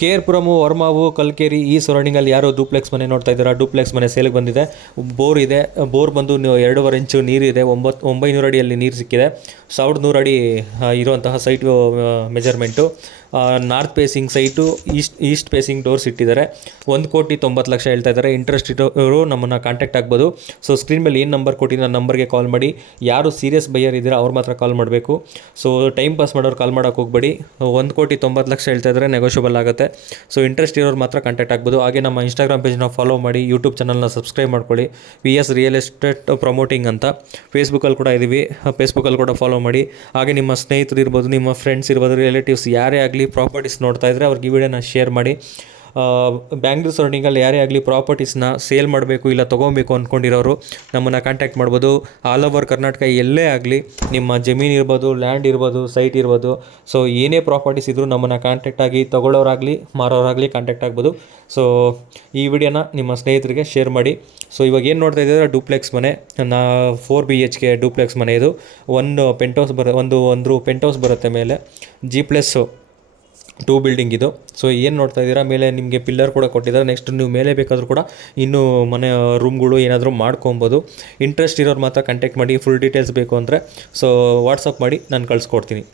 KR Puram, ವರ್ಮಾವು, Kalkeri ಈ ಸರೌಂಡಿಂಗಲ್ಲಿ ಯಾರು duplex ಮನೆ ನೋಡ್ತಾ ಇದ್ದೀರಾ, ಡೂಪ್ಲೆಕ್ಸ್ ಮನೆ ಸೇಲ್ಗೆ ಬಂದಿದೆ. ಬೋರ್ ಇದೆ. ಬೋರ್ ಬಂದು 2.5 ಇಂಚು ನೀರಿದೆ. 900 ಅಡಿಯಲ್ಲಿ ನೀರು ಸಿಕ್ಕಿದೆ. 1100 ಅಡಿ ಇರುವಂತಹ site measurement. North facing site, East facing doors ಇಟ್ಟಿದ್ದಾರೆ. 1,90,00,000 ಹೇಳ್ತಾ ಇದ್ದಾರೆ. ಇಂಟ್ರೆಸ್ಟ್ ಇರೋರು ನಮ್ಮನ್ನು ಕಾಂಟ್ಯಾಕ್ಟ್ ಆಗ್ಬೋದು. ಸೊ ಸ್ಕ್ರೀನ್ ಮೇಲೆ ಏನು ನಂಬರ್ ಕೊಟ್ಟಿದ್ದೀನಿ ಆ ನಂಬರ್ಗೆ ಕಾಲ್ ಮಾಡಿ. ಯಾರು ಸೀರಿಯಸ್ ಬೈಯರ್ ಇದ್ದೀರಾ ಅವ್ರು ಮಾತ್ರ ಕಾಲ್ ಮಾಡಬೇಕು. ಸೊ ಟೈಮ್ ಪಾಸ್ ಮಾಡೋರು ಕಾಲ್ ಮಾಡೋಕೆ ಹೋಗ್ಬೇಡಿ. 1,90,00,000 ಹೇಳ್ತಾ ಇದ್ದಾರೆ, ನೆಗೋಷಿಯಬಲ್ ಆಗುತ್ತೆ. ಸೊ ಇಂಟ್ರೆಸ್ಟ್ ಇರೋರು ಮಾತ್ರ ಕಾಂಟ್ಯಾಕ್ಟ್ ಆಗ್ಬೋದು. ಹಾಗೆ ನಮ್ಮ ಇನ್ಸ್ಟಾಗ್ರಾಮ್ ಪೇಜ್ನ ಫಾಲೋ ಮಾಡಿ, ಯೂಟ್ಯೂಬ್ ಚಾನಲ್ನ ಸಬ್ಸ್ಕ್ರೈಬ್ ಮಾಡ್ಕೊಳ್ಳಿ. VS ರಿಯಲ್ ಎಸ್ಟೇಟ್ ಪ್ರಮೋಟಿಂಗ್ ಅಂತ. ಫೇಸ್ಬುಕ್ಕಲ್ಲಿ ಕೂಡ ಇದ್ದೀವಿ, ಫೇಸ್ಬುಕ್ಕಲ್ಲಿ ಕೂಡ ಫಾಲೋ ಮಾಡಿ. ಹಾಗೆ ನಿಮ್ಮ ಸ್ನೇಹಿತರು ಇರ್ಬೋದು, ನಿಮ್ಮ ಫ್ರೆಂಡ್ಸ್ ಇರ್ಬೋದು, ರಿಲೇಟಿವ್ಸ್ ಯಾರೇ ಆಗಲಿ ಪ್ರಾಪರ್ಟೀಸ್ ನೋಡ್ತಾ ಇದ್ದರೆ ಅವ್ರಿಗೆ ಈ ವಿಡಿಯೋನ ಶೇರ್ ಮಾಡಿ. ಬ್ಯಾಂಗ್ಳೂರ್ ಸರೌಂಡಿಂಗಲ್ಲಿ ಯಾರೇ ಆಗಲಿ ಪ್ರಾಪರ್ಟೀಸ್ನ ಸೇಲ್ ಮಾಡಬೇಕು ಇಲ್ಲ ತೊಗೊಬೇಕು ಅಂದ್ಕೊಂಡಿರೋರು ನಮ್ಮನ್ನು ಕಾಂಟ್ಯಾಕ್ಟ್ ಮಾಡ್ಬೋದು. ಆಲ್ ಓವರ್ ಕರ್ನಾಟಕ ಎಲ್ಲೇ ಆಗಲಿ, ನಿಮ್ಮ ಜಮೀನು ಇರ್ಬೋದು, ಲ್ಯಾಂಡ್ ಇರ್ಬೋದು, ಸೈಟ್ ಇರ್ಬೋದು, ಸೊ ಏನೇ ಪ್ರಾಪರ್ಟೀಸ್ ಇದ್ದರೂ ನಮ್ಮನ್ನು ಕಾಂಟ್ಯಾಕ್ಟ್ ಆಗಿ ತೊಗೊಳ್ಳೋರಾಗಲಿ ಮಾರೋರಾಗಲಿ ಕಾಂಟ್ಯಾಕ್ಟ್ ಆಗ್ಬೋದು. ಸೊ ಈ ವಿಡಿಯೋನ ನಿಮ್ಮ ಸ್ನೇಹಿತರಿಗೆ ಶೇರ್ ಮಾಡಿ. ಸೊ ಇವಾಗ ಏನು ನೋಡ್ತಾ ಇದ್ದಾರೆ, ಡೂಪ್ಲೆಕ್ಸ್ ಮನೆ. 4 BHK ಡೂಪ್ಲೆಕ್ಸ್ ಮನೆ ಇದು. ಒಂದು ಪೆಂಟ್ಹೌಸ್ ಒಂದು ಪೆಂಟ್ಹೌಸ್ ಬರುತ್ತೆ ಮೇಲೆ. G+2 ಬಿಲ್ಡಿಂಗ್ ಇದು. ಸೊ ಏನು ನೋಡ್ತಾ ಇದ್ದೀರಾ, ಮೇಲೆ ನಿಮಗೆ ಪಿಲ್ಲರ್ ಕೂಡ ಕೊಟ್ಟಿದ್ದಾರೆ. ನೆಕ್ಸ್ಟ್ ನೀವು ಮೇಲೆ ಬೇಕಾದರೂ ಕೂಡ ಇನ್ನೂ ಮನೆ ರೂಮ್ಗಳು ಏನಾದರೂ ಮಾಡ್ಕೊಬೋದು. ಇಂಟ್ರೆಸ್ಟ್ ಇರೋರು ಮಾತ್ರ ಕಾಂಟ್ಯಾಕ್ಟ್ ಮಾಡಿ. ಫುಲ್ ಡೀಟೇಲ್ಸ್ ಬೇಕು ಅಂದರೆ ಸೊ ವಾಟ್ಸಪ್ ಮಾಡಿ ನಾನು ಕಳಿಸ್ಕೊಡ್ತೀನಿ.